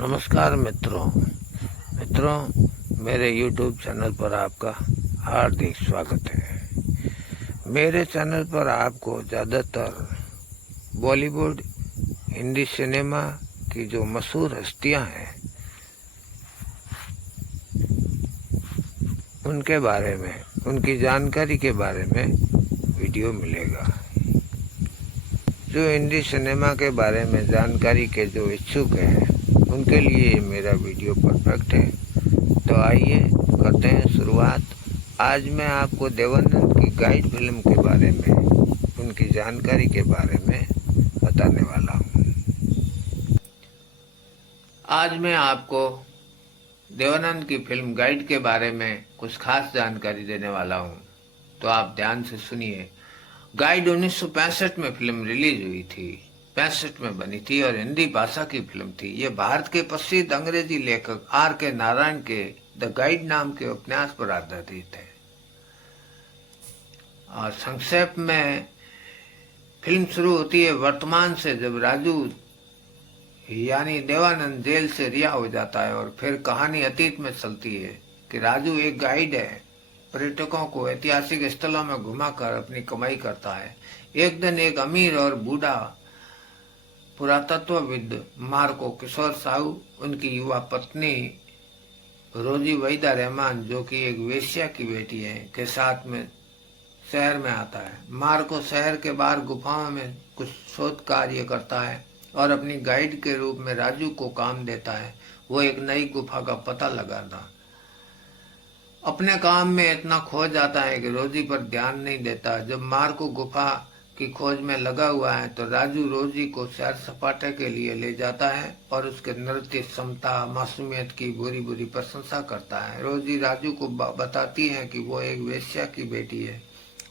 नमस्कार मित्रों, मेरे YouTube चैनल पर आपका हार्दिक स्वागत है। मेरे चैनल पर आपको ज़्यादातर बॉलीवुड, हिंदी सिनेमा की जो मशहूर हस्तियां हैं उनके बारे में, उनकी जानकारी के बारे में वीडियो मिलेगा। जो हिंदी सिनेमा के बारे में जानकारी के जो इच्छुक हैं उनके लिए मेरा वीडियो परफेक्ट है। तो आइए करते हैं शुरुआत। आज मैं आपको देवानंद की गाइड फिल्म के बारे में, उनकी जानकारी के बारे में बताने वाला हूँ। आज मैं आपको देवानंद की फिल्म गाइड के बारे में कुछ खास जानकारी देने वाला हूँ, तो आप ध्यान से सुनिए। गाइड 1965 में फिल्म रिलीज हुई थी, 65 में बनी थी और हिंदी भाषा की फिल्म थी। ये भारत के प्रसिद्ध अंग्रेजी लेखक R.K. नारायण के द गाइड नाम के उपन्यास पर आधारित है। और संक्षेप में फिल्म शुरू होती है वर्तमान से, जब राजू यानी देवानंद जेल से रिहा हो जाता है, और फिर कहानी अतीत में चलती है कि राजू एक गाइड है, पर्यटकों को ऐतिहासिक स्थलों में घुमाकर अपनी कमाई करता है। एक दिन एक अमीर और बूढ़ा पुरातत्वविद मार्को किशोर साहू, उनकी युवा पत्नी रोजी वहीदा रहमान, जो कि एक वेश्या की बेटी है, के साथ में शहर में आता है। मार्को शहर के बाहर गुफाओं में कुछ शोध कार्य करता है और अपनी गाइड के रूप में राजू को काम देता है। वो एक नई गुफा का पता लगाता। अपने काम में इतना खो जाता है कि रोजी पर ध्यान नहीं देता। जब मार्को गुफा की खोज में लगा हुआ है तो राजू रोजी को सैर सपाटे के लिए ले जाता है और उसके नृत्य क्षमता, मासूमियत की बुरी बुरी प्रशंसा करता है। रोजी राजू को बताती है कि वो एक वेश्या की बेटी है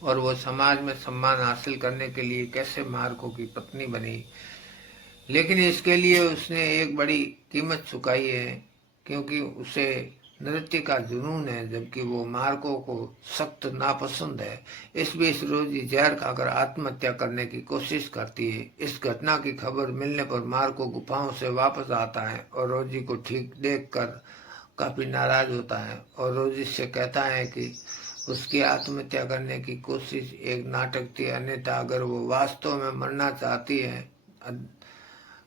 और वो समाज में सम्मान हासिल करने के लिए कैसे मार्को की पत्नी बनी, लेकिन इसके लिए उसने एक बड़ी कीमत चुकाई है, क्योंकि उसे नृत्य का जुनून है, जबकि वो मार्को को सख्त नापसंद है। इस बीच रोजी जहर खाकर आत्महत्या करने की कोशिश करती है। इस घटना की खबर मिलने पर मार्को गुफाओं से वापस आता है और रोजी को ठीक देखकर काफी नाराज होता है और रोजी से कहता है कि उसकी आत्महत्या करने की कोशिश एक नाटक थी, अन्यथा अगर वो वास्तव में मरना चाहती है,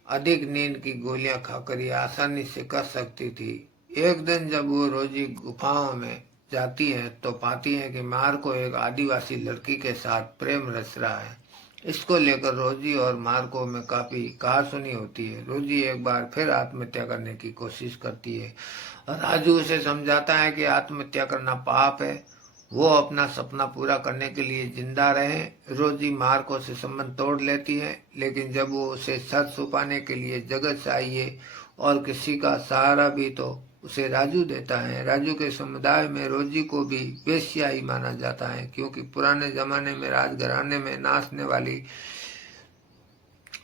अधिक नींद की गोलियां खाकर ये आसानी से कर सकती थी। एक दिन जब वो रोजी गुफाओं में जाती है तो पाती है कि मार्को एक आदिवासी लड़की के साथ प्रेम रच रहा है। इसको लेकर रोजी और मार्को में काफी कहासुनी होती है। रोजी एक बार फिर आत्महत्या करने की कोशिश करती है और राजू उसे समझाता है कि आत्महत्या करना पाप है, वो अपना सपना पूरा करने के लिए जिंदा रहे। रोजी मार्को से संबंध तोड़ लेती है, लेकिन जब वो उसे सच छुपाने के लिए जगह चाहिए और किसी का सहारा भी, तो उसे राजू देता है। राजू के समुदाय में रोजी को भी वेश्या ही माना जाता है, क्योंकि पुराने जमाने में राजघराने में नाचने वाली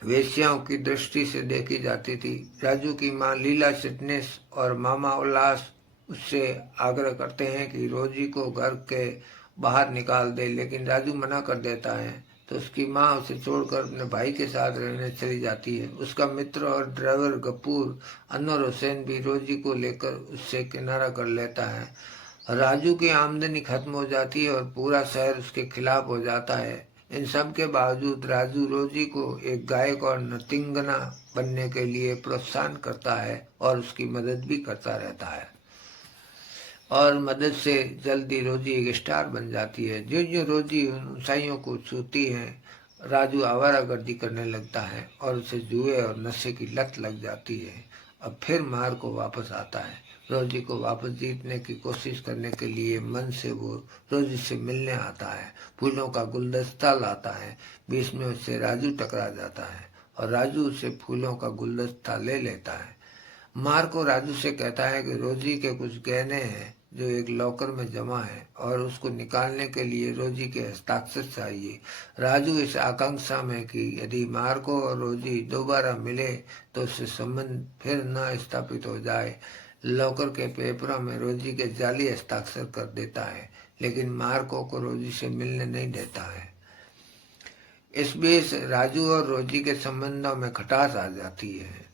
वेश्याओं की दृष्टि से देखी जाती थी। राजू की मां लीला चिटनेस और मामा उल्लास उससे आग्रह करते हैं कि रोजी को घर के बाहर निकाल दे, लेकिन राजू मना कर देता है। तो उसकी मां उसे छोड़कर अपने भाई के साथ रहने चली जाती है। उसका मित्र और ड्राइवर गफूर अनवर हुसैन भी रोजी को लेकर उससे किनारा कर लेता है। राजू की आमदनी खत्म हो जाती है और पूरा शहर उसके खिलाफ हो जाता है। इन सब के बावजूद राजू रोजी को एक गायक और नृत्यंगना बनने के लिए प्रोत्साहन करता है और उसकी मदद भी करता रहता है, और मदद से जल्दी रोजी एक स्टार बन जाती है। जो जो रोजी ऊंचाइयों को छूती है, राजू आवारागर्दी करने लगता है और उसे जुए और नशे की लत लग जाती है। अब फिर मार्को वापस आता है। रोजी को वापस जीतने की कोशिश करने के लिए मन से वो रोजी से मिलने आता है, फूलों का गुलदस्ता लाता है। बीच में उससे राजू टकरा जाता है और राजू उसे फूलों का गुलदस्ता ले लेता है। मार्को राजू से कहता है कि रोजी के कुछ गहने हैं जो एक लॉकर में जमा है और उसको निकालने के लिए रोजी के हस्ताक्षर चाहिए। राजू इस आकांक्षा में कि यदि मार्को और रोजी दोबारा मिले तो उससे संबंध फिर न स्थापित हो जाए, लॉकर के पेपरों में रोजी के जाली हस्ताक्षर कर देता है, लेकिन मार्को को रोजी से मिलने नहीं देता है। इस बीच राजू और रोजी के संबंधों में खटास आ जाती है।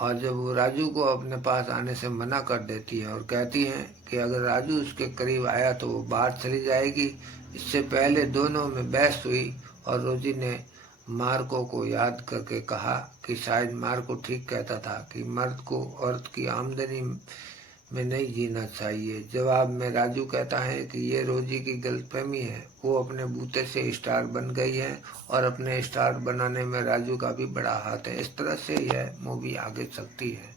और जब वो राजू को अपने पास आने से मना कर देती है और कहती है कि अगर राजू उसके करीब आया तो वो बाहर चली जाएगी। इससे पहले दोनों में बहस हुई और रोजी ने मार्को को याद करके कहा कि शायद मार्को ठीक कहता था कि मर्द को औरत की आमदनी में नहीं जीना चाहिए। जवाब में राजू कहता है कि ये रोजी की गलतफहमी है, वो अपने बूते से स्टार बन गई है और अपने स्टार बनाने में राजू का भी बड़ा हाथ है। इस तरह से यह मूवी आगे चलती है।